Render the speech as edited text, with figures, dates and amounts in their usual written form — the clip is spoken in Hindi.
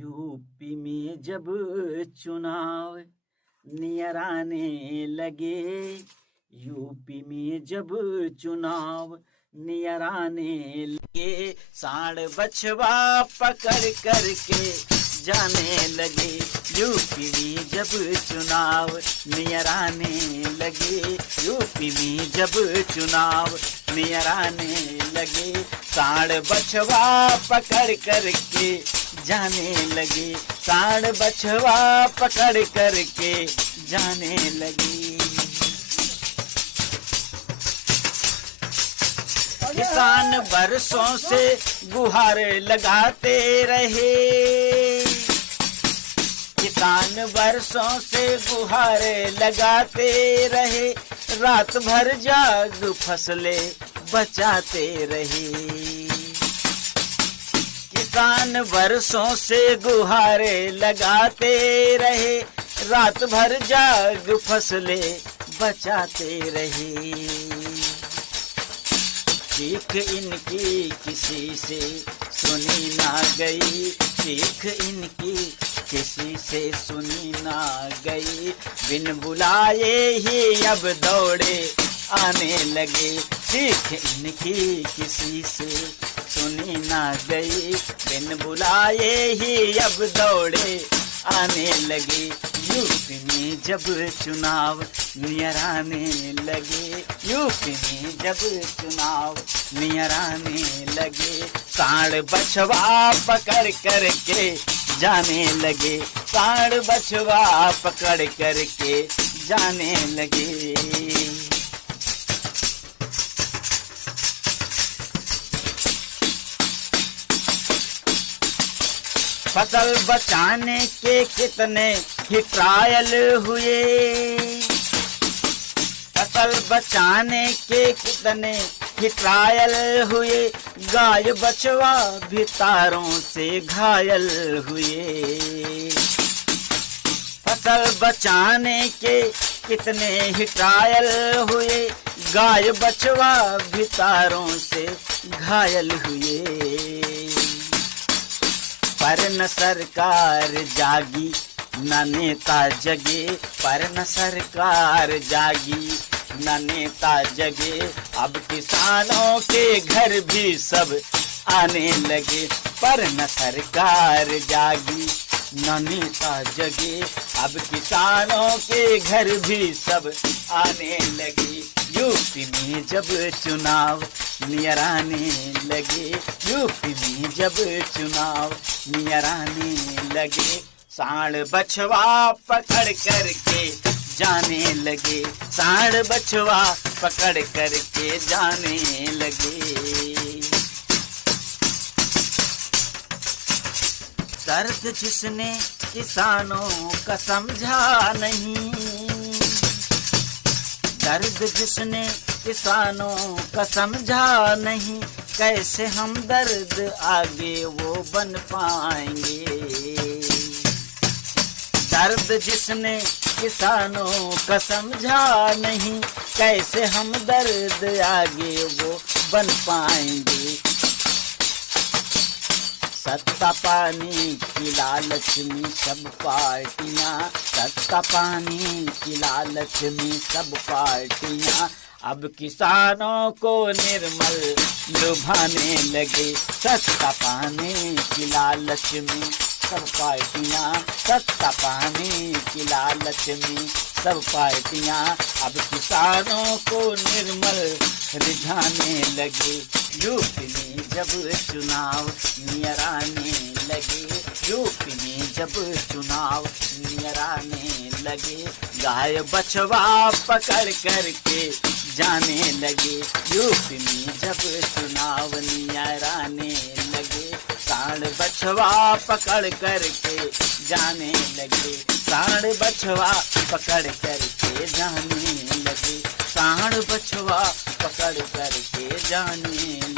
यूपी में जब चुनाव नियर आने लगे, यूपी में जब चुनाव नियर आने लगे, सांड बछवा पकड़ करके जाने लगे। यूपी में जब चुनाव नियर आने लगे, यूपी में जब चुनाव नियर आने लगे, सांड बछवा पकड़ करके जाने लगे, सांड बछवा पकड़ करके जाने लगे। किसान बरसों से गुहार लगाते रहे, किसान बरसों से गुहार लगाते रहे, रात भर जाग फसलें बचाते रहे। किसान बरसों से गुहार लगाते रहे, रात भर जाग फसलें बचाते रहे। चीख इनकी किसी से सुनी ना गई, चीख इनकी किसी से सुनी ना गई, बिन बुलाए ही अब दौड़े आने लगे। चीख इनकी किसी से सुनी ना गई, बिन बुलाए ही अब दौड़े आने लगे। यूपी में जब चुनाव नियर आने लगे, यूपी में जब चुनाव नियर आने लगे, सांड बछवा पकड़ करके जाने लगे, सांड बछवा पकड़ करके जाने लगे। फसल बचाने के कितने ही ट्रायल हुए, फसल बचाने के कितने ही ट्रायल हुए, गाय बछवा भी तारों से घायल हुए। फसल बचाने के कितने ही ट्रायल हुए, गाय बछवा भी तारों से घायल हुए। पर न सरकार जागी न नेता जगे, पर न सरकार जागी न नेता जगे, अब किसानों के घर भी सब आने लगे। पर न सरकार जागी न नेता जगे, अब किसानों के घर भी सब आने लगे। यूपी में जब चुनाव नियर आने लगे, यूपी में जब चुनाव नियर आने लगे, सांड बछवा पकड़ करके जाने लगे, सांड बछवा पकड़ करके जाने लगे। दर्द जिसने किसानों का समझा नहीं, दर्द जिसने किसानों का समझा नहीं, कैसे हम दर्द आगे वो बन पाएंगे। दर्द जिसने किसानों का समझा नहीं, कैसे हम दर्द आगे वो बन पाएंगे। सत्ता पानी की लालच में सब पार्टियां, सत्ता पानी की लालच में सब पार्टियां, अब किसानों को निर्मल लुभाने लगे। सत्ता पाने की लालच में सब पार्टियां, सत्ता पाने की लालच में सब पार्टियां, अब किसानों को निर्मल रिझाने लगे। यूपी में जब चुनाव नियर आने लगे, यूपी में जब चुनाव नियर आने लगे, गाय बछवा पकड़ करके जाने लगे। यूपी में जब चुनाव नियर आने लगे, सांड बछवा पकड़ करके जाने लगे, सांड बछवा पकड़ करके जाने लगे, सांड बछवा पकड़ करके जाने